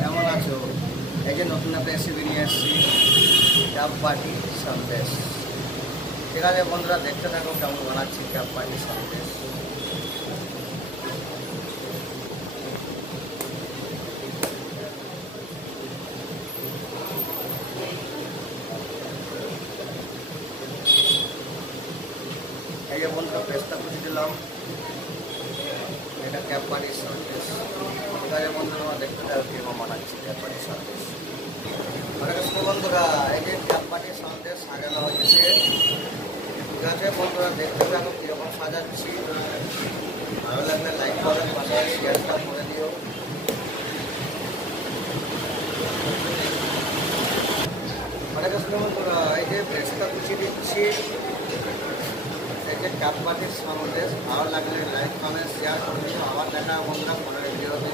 কেমন আছো? এই যে নতুন একটা রেসিপি নিয়ে এসেছি, ক্যাপ বাটি সন্দেশ। ঠিক আছে বন্ধুরা, দেখতে থাকো কেমন বানাচ্ছি ক্যাপ বাটি সন্দেশ। এই যে বন্ধুরা পেস্তা কুচি দিলাম, এটা ক্যাপ বাটি সন্দেশ। ঠিক আছে বন্ধুরা, দেখতে থাকো কেমন বানাচ্ছি ক্যাপ বাটি সন্দেশ। বন্ধুরা এই যে ক্যাপ বাটি সন্দেশ সাজানো হচ্ছে। ঠিক আছে বন্ধুরা, দেখতে থাকো কীরকম সাজাচ্ছি। ভালো লাগলে লাইক করে পাশে শেয়ারটা করে দিও। বন্ধুরা এই যে পেস্তা কুচি দিচ্ছি, এই যে ক্যাপ বাটির সন্দেশ। ভালো লাগলে লাইক কমেন্ট শেয়ার করে দিও। আবার দেখা বন্ধুরা পরের ভিডিওতে।